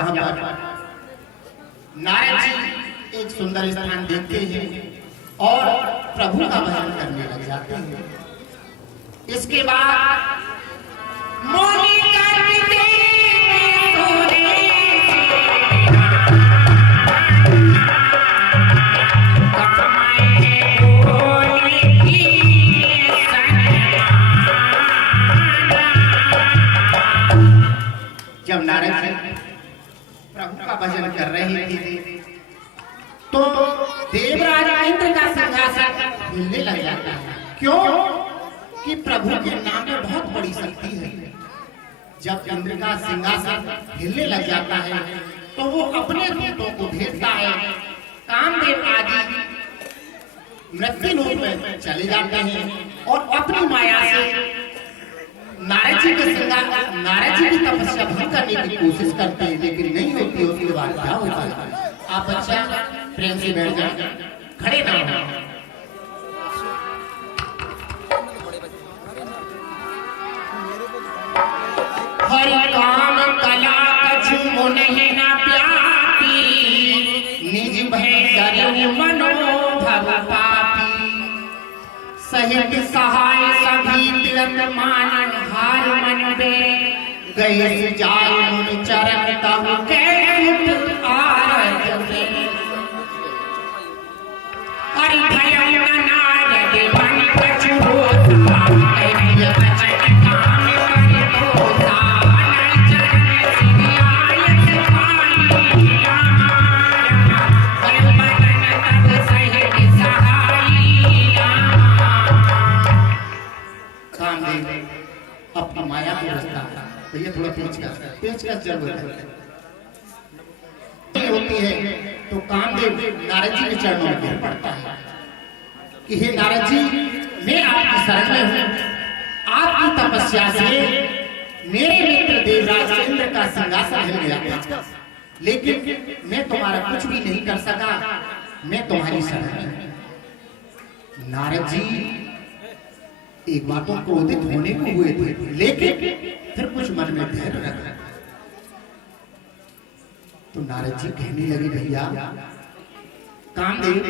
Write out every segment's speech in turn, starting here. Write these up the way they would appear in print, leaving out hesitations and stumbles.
यहाँ पर नारद जी एक सुंदर स्थान देखते हैं और प्रभु का भजन करने लग जाते हैं। इसके बाद जब नारद जी प्रभु का भजन कर रहे थे तो देवराज इंद्र का सिंहासन हिलने लग जाता है। क्यों? कि प्रभु के नाम में बहुत बड़ी शक्ति है। जब इंद्र का सिंहासन हिलने लग जाता है तो वो अपने दूतों को भेजता है, कामदेव आदि मृत्यु लोक में चले जाते हैं और अपनी माया से नारद जी की तपस्या भंग करने की कोशिश करते हैं, लेकिन नहीं होती। उसके बाद क्या होता है? आप अच्छा प्रेम से बैठ जाए, खड़े ना हो। हरि काम कला कछु मोहि न प्यापी, निज भय डरऊ मनोभव पापी। सहित सहाय सभी तीरथ मान हार मन बे, गए जाय मुनि चरण तब के आरत बे। हरि भय नारद मन कछु होता, कहि बचन काम कर होता। नर चरण सिधायत पाई रामा, हरि बचन तब सहित सहाई रामा। कामदेव अपनी माया की रास्ता भैया थोड़ा पेचकस जरूरत होती है तो कामदेव नारद जी के चरणों में गिर पड़ता है कि हे नारद जी, मैं आपकी शरण में हूँ। आपकी तपस्या से मेरे मित्र देवराज इंद्र का सिंहासन हिल गया था, लेकिन मैं तुम्हारा कुछ भी नहीं कर सका। मैं तुम्हारी शरण में हूँ। नारद जी एक बार तो क्रोधित होने को हुए थे, लेकिन फिर कुछ मन में धैर्य रखा। तो नारद जी कहने लगे, भैया कामदेव,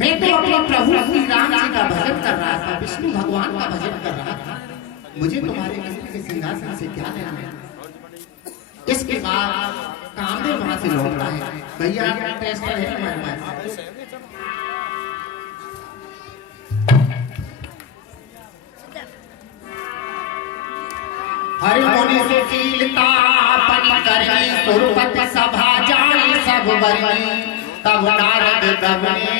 मैं तो अपने प्रभु श्री राम जी का भजन कर रहा था, विष्णु भगवान का भजन कर रहा था। मुझे तुम्हारे इंद्र के सिंहासन से क्या लेना है? इसके बाद कामदेव वहां से लौटता है। भैया टेस्ट है हमारे पास। हरि मुनि से शीलता पन करी, सुरपत सभा जाई सब बरी। तब नारद गगने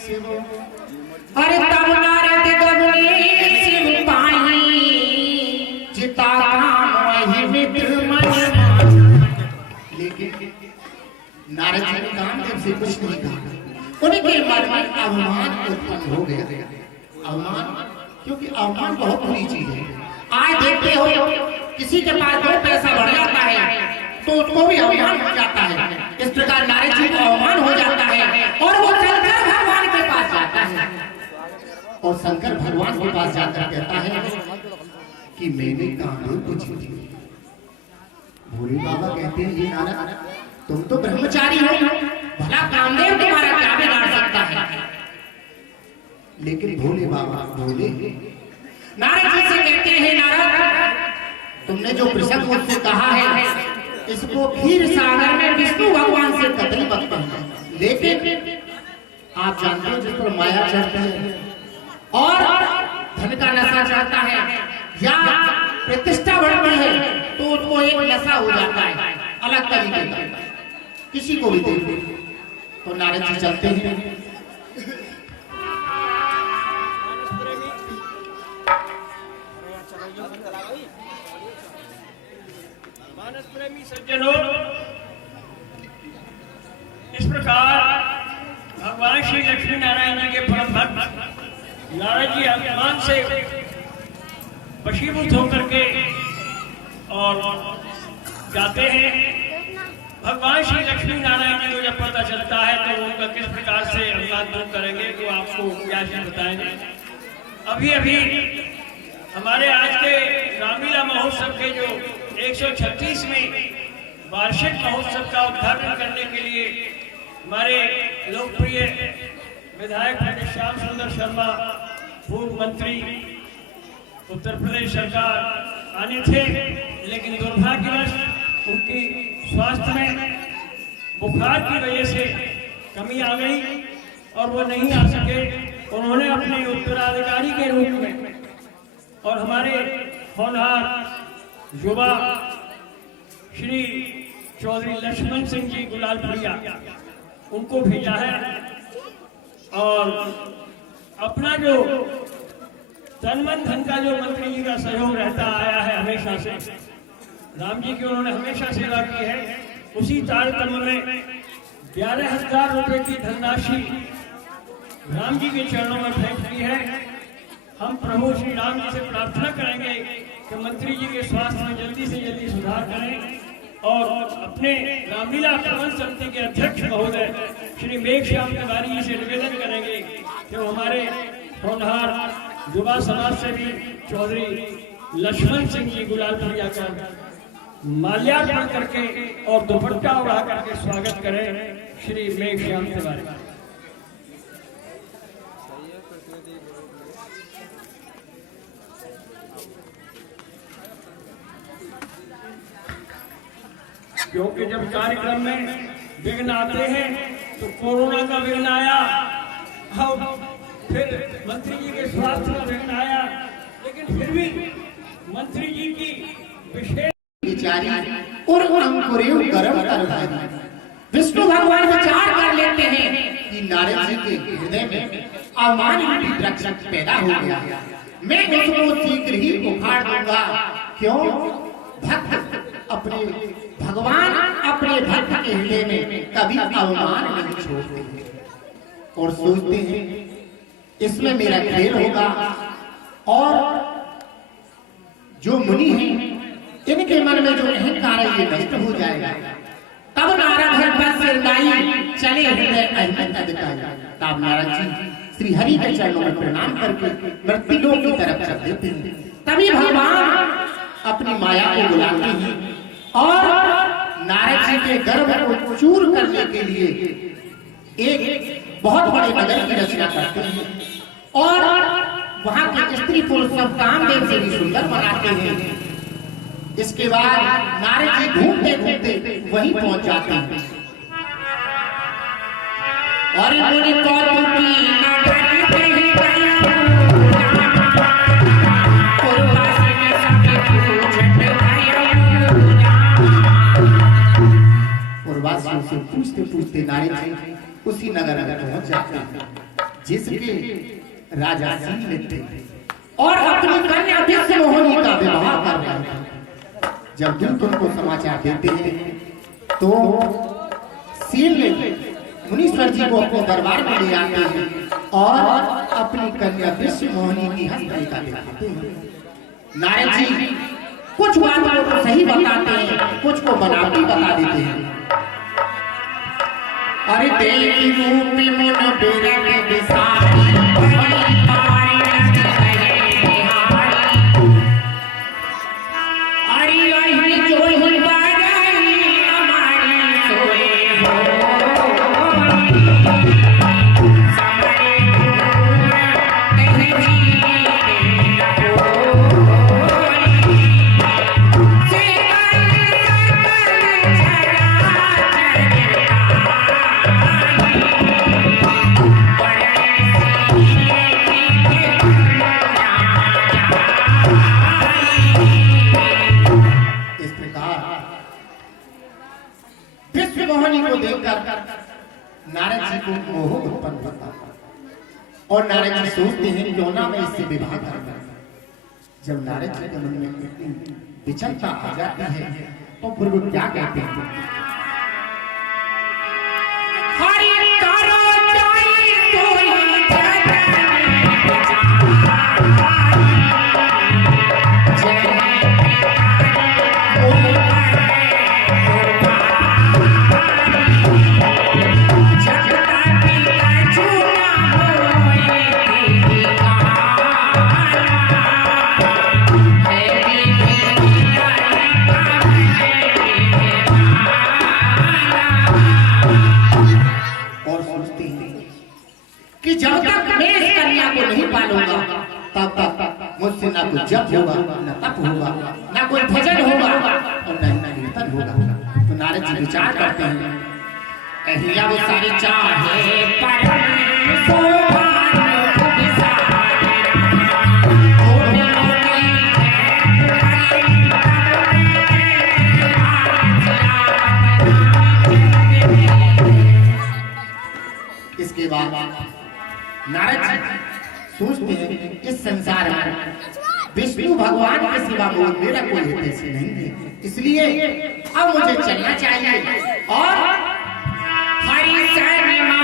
शिव, अरे तब नारद गगने शिव पाई। जिता काम वही मित्र मन। लेकिन नारद जी ने कामदेव से कुछ नहीं कहा। उनके मन में अवमान उत्पन्न हो गया। अवमान, क्योंकि अवमान बहुत बुरी चीज है। आज देखते हो किसी के पास बहुत पैसा बढ़ जाता है तो उसको भी अवमान हो जाता है। इस प्रकार नारद जी को अवमान हो जाता है और वो शंकर भगवान के पास जाता है और शंकर भगवान के पास जाकर कहता है कि मैंने कामदेव को जीत लिया। भोले बाबा कहते हैं, ये नारद, तुम तो ब्रह्मचारी हो, भला कामदेव तुम्हारा क्या बिगाड़ सकता है? लेकिन भोले बाबा बोले, नारद जी से कहते हैं, नारद, तुमने जो प्रसंग मुझसे कहा है इसको क्षीर सागर में विष्णु भगवान से कतई मत कहना। लेकिन आप जानते हो जिस पर माया चढ़ती है और धन का नशा चढ़ता है या प्रतिष्ठा बढ़ती है तो उसको एक नशा हो जाता है अलग तरीके का। किसी को भी देखो तो नारद जी चलते हैं। मानस प्रेमी सज्जनों, इस प्रकार भगवान श्री लक्ष्मी नारायण जी के परम भक्त नारद जी आसमान से वशीभूत होकर के और जाते हैं। भगवान श्री लक्ष्मी नारायण जी को जब पता चलता है तो उनका किस प्रकार से अभिमान दूर करेंगे वो आपको व्यास जी बताएंगे। अभी अभी हमारे आज के रामलीला महोत्सव के जो 136 में वार्षिक महोत्सव का उद्घाटन करने के लिए हमारे लोकप्रिय विधायक श्याम सुंदर शर्मा, पूर्व मंत्री उत्तर प्रदेश सरकार आने थे, लेकिन दुर्भाग्यवश उनकी स्वास्थ्य में बुखार की वजह से कमी आ गई और वो नहीं आ सके। उन्होंने अपने उत्तराधिकारी के रूप में और हमारे होनहार युवा श्री चौधरी लक्ष्मण सिंह जी गुलालपुरिया उनको भेजा है और अपना जो तन मन धन का जो मंत्री जी का सहयोग रहता आया है हमेशा से, राम जी की उन्होंने हमेशा सेवा की है, उसी तारतम्य में 11,000 रुपए की धनराशि राम जी के चरणों में भेंट की है। हम प्रभु श्री राम जी से प्रार्थना करेंगे कि मंत्री जी के स्वास्थ्य में जल्दी से जल्दी सुधार करें और अपने रामलीला प्रबंध समिति के अध्यक्ष महोदय श्री मेघश्याम तिवारी जी से निवेदन करेंगे कि वो हमारे होनहार युवा समाज सेवी चौधरी लक्ष्मण सिंह जी गुलालपुरिया का माल्यार्पण करके और दुपट्टा उड़ा करके स्वागत करें श्री मेघश्याम तिवारी। क्योंकि जब कार्यक्रम में विघ्न आते हैं तो कोरोना का विघ्न आया, फिर मंत्री जी के स्वास्थ्य का विघ्न आया, लेकिन फिर भी मंत्री जी की विशेष विचारी और अंकुरेव कर्म कर विष्णु भगवान विचार कर लेते हैं कि नारद जी के हृदय में अवमान वृक्ष पैदा हो गया, मैं उसको शीघ्र ही उखाड़ दूंगा। क्यों? भक्त अपने भगवान अपने भक्त के हृदय में कभी अवमान नहीं छोड़ते और सोचते हैं इसमें मेरा खेल होगा और जो मुनि हैं इनके मन में जो अहंकार है ये नष्ट हो जाएगा। तब नारद भक्त से लाई चले हृदय अहंता दिखाया। तब नारद जी श्री हरि के चरणों में प्रणाम करके मृत्युलोक की तरफ चल देते हैं। तभी भगवान अपनी माया को बुलाते हैं और नारद जी के गर्भ को चूर करने के लिए एक बहुत बड़े नगर की रचना करते हैं और वहां के स्त्री पुरुष सब कामदेव से भी सुंदर बनाते हैं। इसके बाद नारद जी घूमते घूमते वहीं पहुंच जाते हैं और से पूछते पूछते नारद जी उसी नगर में पहुंच जाते हैं जिसके राजा सील थे और अपनी कन्या विश्व मोहिनी का विवाह कर रहे हैं। जब दूत उनको समाचार देते हैं तो सील मुनीश्वर जी को अपने दरबार में ले आते हैं और अपनी कन्या विश्व मोहिनी की हस्तरेखा दिखाते हैं। नारद जी कुछ बातों को सही बताते हैं, कुछ को बनावटी बता देते हैं। अरे देवी रूप मन बेरा बिसारी नारद जी को मोह उत्पन्न होता और नारद जी सोचते हैं क्यों ना मैं इससे विवाह करूं। जब नारद जी के मन में विचलता आ जाती है तो फिर वो क्या कहते हैं? मुझसे ना कोई जप होगा, ना तप होगा, ना कोई भजन होगा और न ही कीर्तन होगा। तो नारद जी विचार करते हैं, अहिया वो सारे चाहे परम शोभा इसके बाद नारद जी सोचते हैं इस संसार में विष्णु भगवान के सिवा मेरा कोई हितैषी नहीं है, इसलिए अब मुझे चलना चाहिए और हरि शरण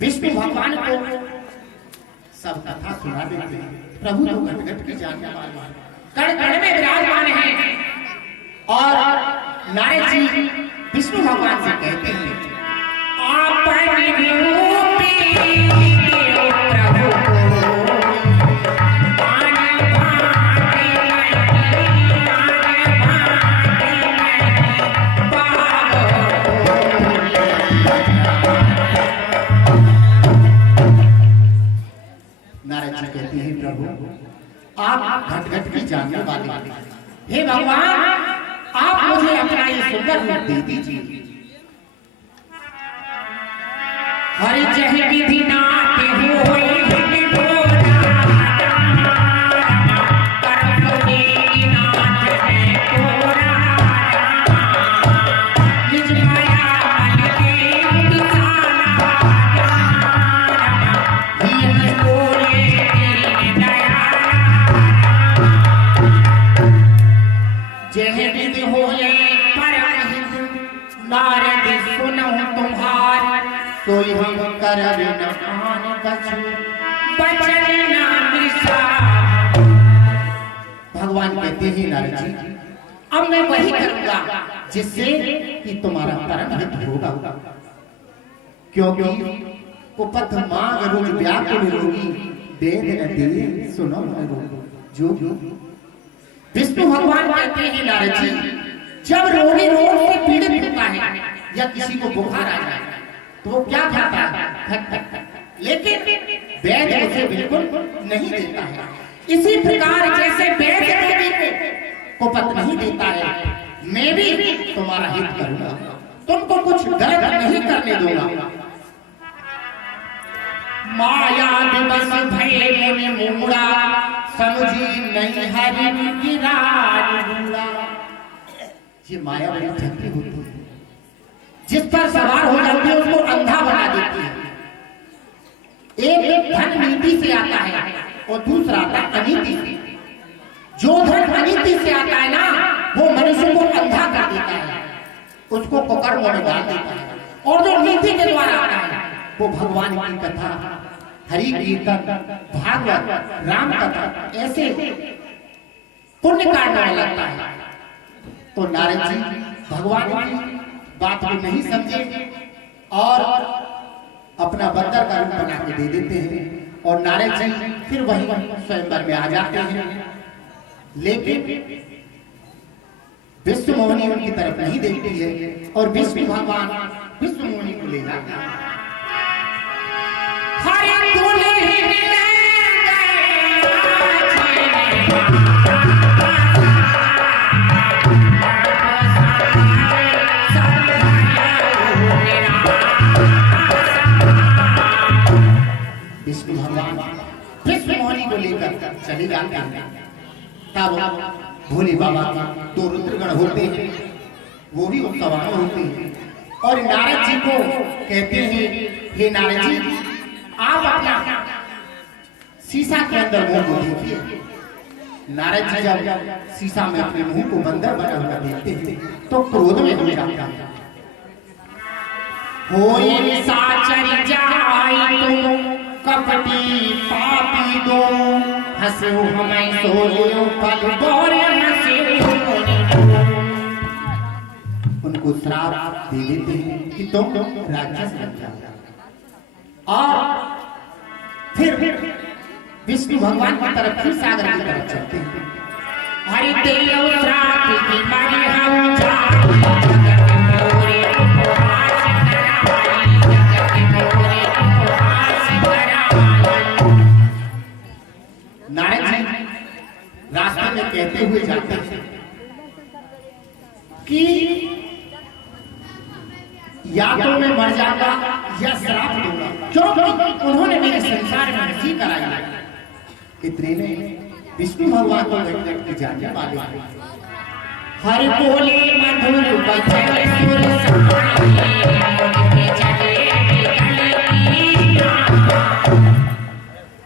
विष्णु भगवान को सब कथा सुना देते हैं। प्रभु तो घट-घट की जानने वाले हैं, कण-कण में विराजमान हैं। और नारद जी विष्णु भगवान से कहते हैं, आपन रूपी प्रभु कहते हैं, प्रभु आप घट-घट की जानने वाले, हे भगवान आप मुझे अपना ये सुंदर रूप दे दीजिए। हरि जय विधि नाते होए कोई हम करब न आन कछु बचन ना मृषा। भगवान कहते हैं नारद जी अब मैं वही करूंगा जिससे कि तुम्हारा परम हित होगा, क्योंकि कुपथ मांग रोज व्याकुल रोगी वेद न दे सुनो जो। विष्णु भगवान कहते हैं नारद जी जब रोगी रोग से पीड़ित होता है या किसी को बुखार आ जाए तो वो क्या खाता है, लेकिन वैद्य उसे बिल्कुल नहीं देता है। इसी प्रकार जैसे वैद्य रोगी को पत नहीं देता है, मैं भी तुम्हारा हित करूंगा, तुमको कुछ गलत नहीं करने दूंगा। माया दिवस भय मुनि मूड़ा समझी नहीं हरि गिरार बूढ़ा। ये माया बड़ी ठंडी होती है, जिस पर सवार हो जाती है उसको अंधा बना देती है। एक धन नीति से आता है और दूसरा आता है अनीति से। जो धन अनीति से आता है ना वो मनुष्य को अंधा कर देता है, उसको कुकर्म में डाल देता है। और जो नीति के द्वारा आता है वो भगवान की कथा, हरि कीर्तन, भागवत, राम कथा ऐसे पुण्य कार्य में लगता है। तो नारद जी भगवान की बात को नहीं समझे और अपना बंदर का रूप बना के दे देते हैं और नारद जी फिर वही स्वयंवर में आ जाते हैं। लेकिन विष्णु मोहिनी उनकी तरफ नहीं देखती है और विष्णु भगवान विष्णु मोहिनी को ले जाते हैं। विष्णु भगवान विष्णु मोहिनी को लेकर चले जाते हैं। तब भोले बाबा दो रुद्रगण होते हैं, वो भी उत्सवान होते हैं और नारद जी को कहते हैं, हे नारद जी आप अपना शीशा के अंदर मुंह को देखिए। नारद जी जब शीशा में अपने मुंह को बंदर बना हुआ देखते हैं तो क्रोध में हो जाता है। होई निशाचर जाई तुम कपटी पापी दो, हंसो हमें सोलियो पल गोरे हंसे। उनको श्राप दे देते हैं कि तुम राक्षस बन जाओ। और फिर विष्णु भगवान की तरफ फिर सागर की तरफ चलते हैं। हरि तेरो श्राप की मारी हम जाए, मोरे उपहास कराई, मोरे उपहास कराई। नारद जी रास्ते में कहते हुए जाते हैं कि या तो मैं मर जाऊंगा या श्राप दूंगा, क्योंकि उन्होंने मेरे संसार में हंसी कराई। इतने में विष्णु भगवान को व्यक्त जानने वाले हैं। हर बोले मधुर बचन सुर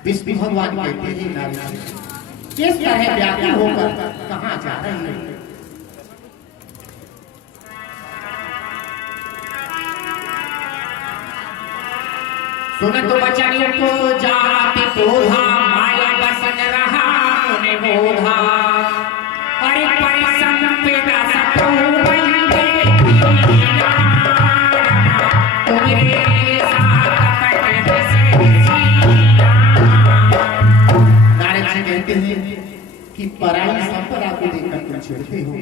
विष्णु भगवान कहते हैं नारद जी किस तरह व्याकुल होकर कहाँ जा रहे हैं। सुनत बचन को जाति बोधा, माया बसन रहा मुनि बोधा। अरे परिसम पेदा सतो बंदे तुम्हारे साथ कपट बसे जीना। नारद जी कहते हैं कि पराई संपदा को देखकर तुम चिढ़ते हो।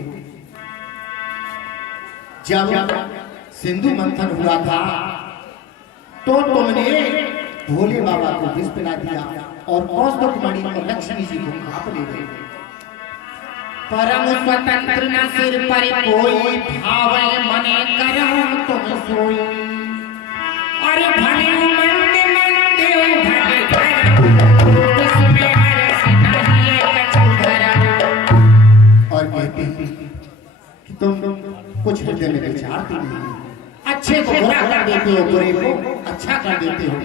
जब सिंधु मंथन हुआ था तो तुमने भोले बाबा को विष पिला दिया और कौस्तुभ मणि और लक्ष्मी जी को आप ले गए। परम स्वतंत्र न सिर पर कोई, भावे मने करो तुम सोई। अरे भले मंद मंद भले करो, इसमें हर्ष नहीं कछु धरो। और कहते हैं कि तुम कुछ हृदय में विचारते नहीं, अच्छे को बुरा कर देते हो, बुरे को अच्छा कर देते हो।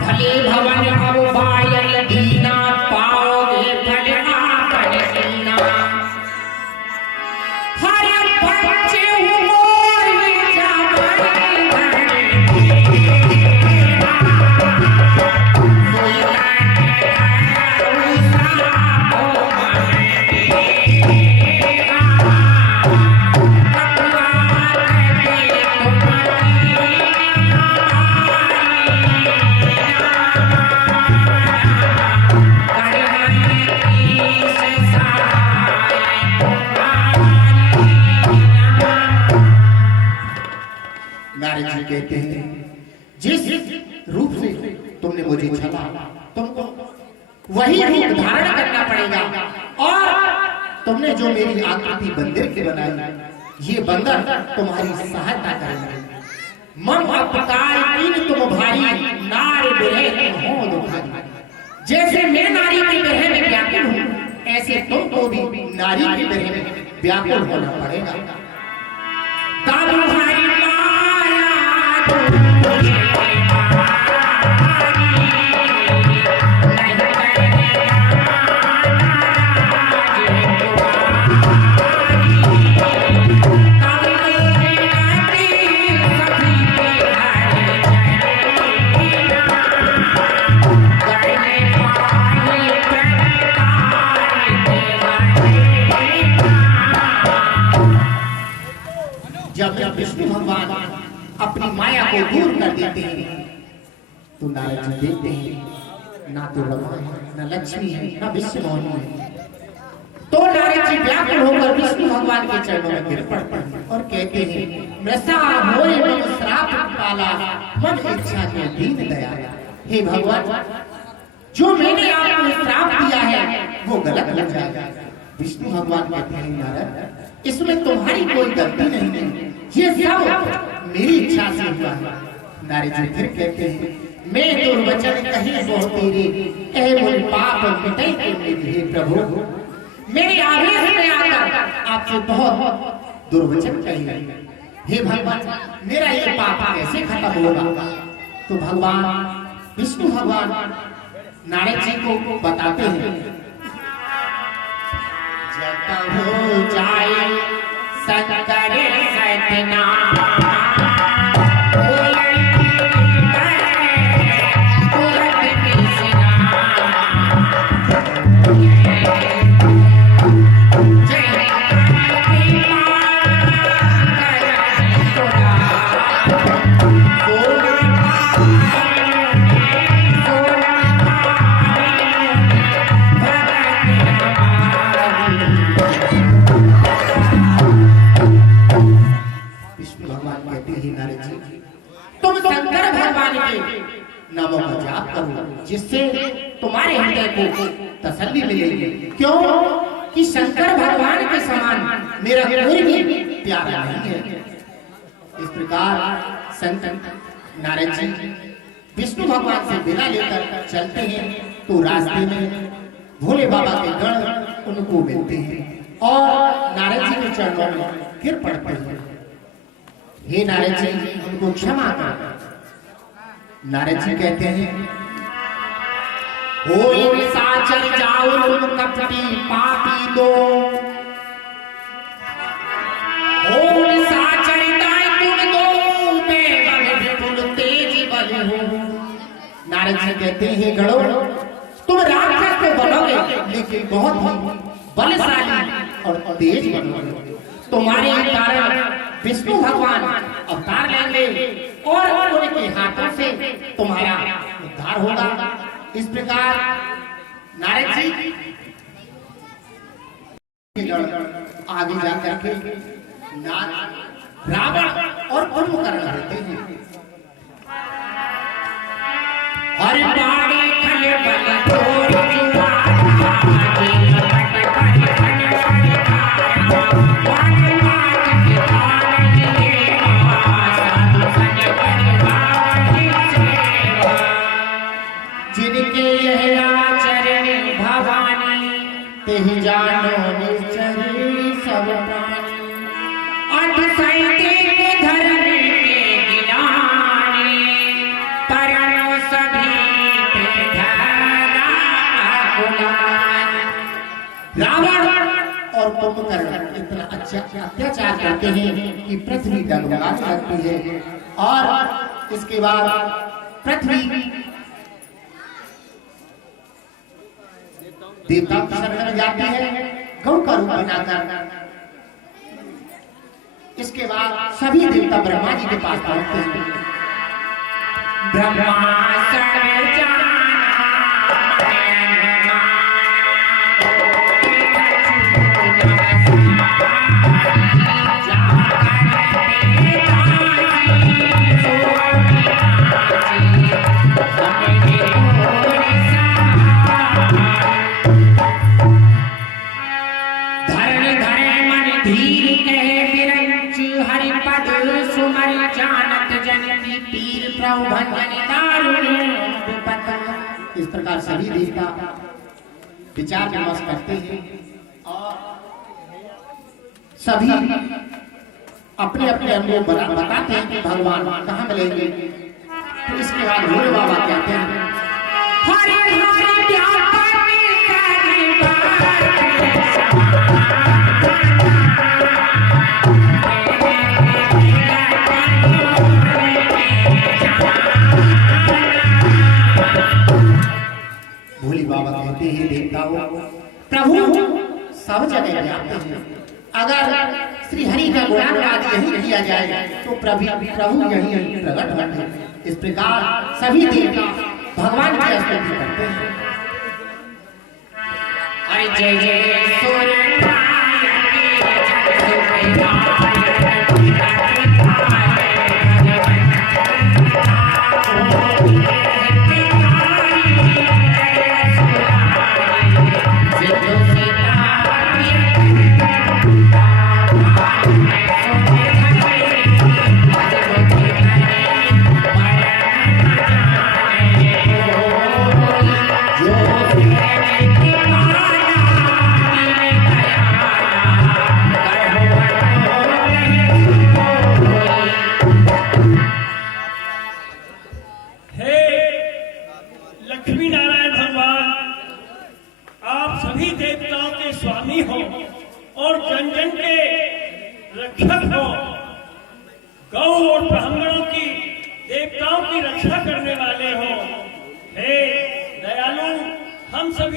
भले भवन भव बायल दीना, पाओगे भले आपन सीना। हर बच्चे मोर जावन भरे, कोई कहते हैं जिस रूप से तुमने मुझे छला, तुमको वही रूप धारण करना पड़ेगा। और तुमने जो मेरी आकृति बंदर की बनाई, ये बंदर तुम्हारी सहायता करेंगे। मम अपकार इन तुम भारी, नारी बिरह तुम हो दुखारी। जैसे मैं नारी की बिरह में व्याकुल हूँ, ऐसे तुमको भी नारी की बिरह में व्याकुल होना पड़ेगा। तुम्हारी जब विष्णु भगवान अपनी माया को दूर कर देते हैं तो नारद जी देखते हैं ना तो ब्रह्मा है, ना लक्ष्मी है, ना विष्णु है। तो नारद जी व्याकुल होकर विष्णु भगवान के चरणों में गिर पड़ते हैं और कहते हैं मृषा मोरे मम श्राप पाला, मन इच्छा के दीन दया। हे भगवान, जो मैंने आपको श्राप दिया है वो गलत हो जाएगा। विष्णु भगवान कहते हैं नारद, इसमें तुम्हारी कोई गलती नहीं है, ये सब मेरी इच्छा से हुआ है। नारद जी फिर कहते हैं मैं दुर्वचन कहीं बहु तेरे, कहे मुझ पाप मिटाई के मेरे। हे प्रभु, मेरे आवेश में आकर आपसे बहुत दुर्वचन कही। हे भगवान, मेरा ये पाप कैसे खत्म होगा? तो भगवान विष्णु भगवान नारद जी को बताते हैं हो जाए शंकर सतनाम नामों का जाप करो जिससे तुम्हारे हृदय को तसल्ली मिलेगी। क्यों कि शंकर भगवान के समान मेरा कोई भी प्यारा नहीं है। इस प्रकार संत नारद जी विष्णु भगवान से विदा लेकर चलते हैं तो रास्ते में भोले बाबा के गण उनको मिलते हैं और नारद जी के चरणों में गिर पड़ते हैं। हे नारद जी उनको क्षमा कर। नारद जी कहते हैं ओ साचर जाओ तुम कपटी पापी दो, ओ साचर दाई तुम दो, मैं विपुल तेज बल हूं। नारद जी कहते हैं गणो तुम राक्षस तो बनोगे लेकिन बहुत ही बलशाली और तेज बनोगे। तुम्हारे कारण विष्णु भगवान अवतार लेंगे और उनके हाथों से तुम्हारा उद्धार होगा। इस प्रकार नारद जी आगे जाकर के रावण और कुंभकर्ण रहते हैं। हर बाड़ी खले बल तोड़ जुआ जिनके यह आचरण भवानी तेहि जानो निश्चरी सब प्राणी। अठसैते के धर्म के गिनाने परनो सभी पे धरा गुमान। रावण और कुंभकर्ण इतना अच्छा अत्याचार करते हैं कि पृथ्वी डगमगाने लगती है और इसके बाद पृथ्वी देवता की शरण में जाती है गौ का रूप बनाकर। इसके बाद सभी देवता ब्रह्मा जी के पास पहुंचते हैं। ब्रह्मा इस प्रकार सभी देवता विचार विमर्श करते हैं और सभी अपने अपने अनुभव बताते हैं कि भगवान कहाँ मिलेंगे। तो इसके बाद भोले बाबा कहते हैं हरे भोले बाबा कहते हैं देवताओं प्रभु सब जगह व्याप्त हैं। अगर श्री हरि का गुणानुवाद यही किया जाए तो प्रभु यही प्रकट होंगे। इस प्रकार सभी देवता भगवान की स्तुति करते हैं। अरे जय जय सूर्य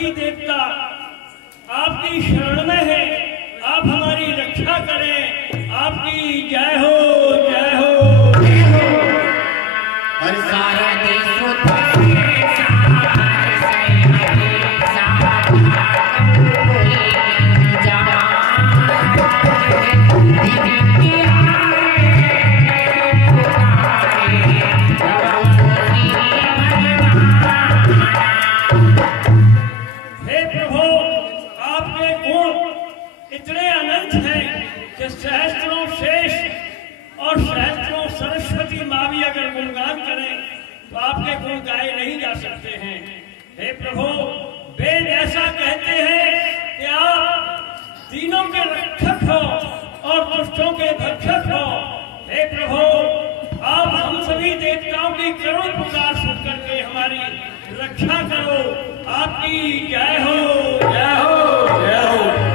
सभी देवता आपकी शरण में है, आप हमारी रक्षा करें। आपकी जय हो, जय हो। और सारा देश सहस्त्रों शेष और सहस्त्रों सरस्वती माँ भी अगर गुणगान करें तो आपके गुण गाए नहीं जा सकते हैं। हे प्रभु, वेद ऐसा कहते हैं कि आप दीनों के रक्षक हो और दुष्टों के भक्षक हो। हे प्रभु, आप हम सभी देवताओं की करुण पुकार सुन करके हमारी रक्षा करो। आपकी जय हो, जय हो, जय हो।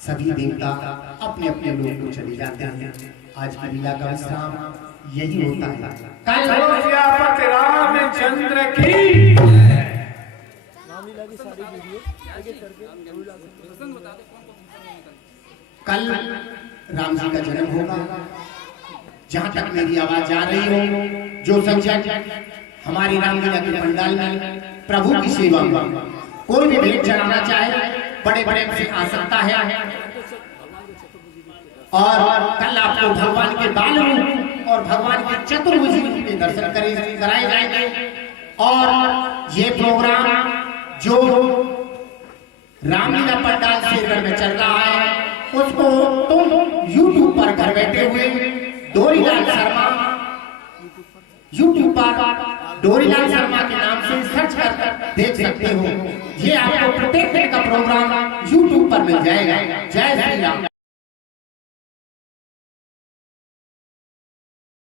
सभी देवता अपने अपने लोक को चले जाते हैं। आज की लीला का विश्राम यही होता है। कल रामचंद्र की कल राम जी का जन्म होगा। जहां तक मेरी आवाज जा रही हो, जो संजय हमारी रामलीला के पंडाल में प्रभु की सेवा में कोई भी भेंट चढ़ाना चाहे बड़े बड़े से आ सकता है। और कल आपको भगवान के बाल रूप और भगवान के चतुर्भुज के दर्शन कराए जाएंगे। और ये प्रोग्राम जो रामलीला पंडाल शेरगढ़ में चल रहा है उसको तुम YouTube पर घर बैठे हुए डोरीलाल शर्मा YouTube पर डोरीलाल शर्मा के नाम से सर्च कर देख सकते हो। ये आपको प्रत्येक दिन का प्रोग्राम YouTube पर मिल जाएगा। जय श्री राम।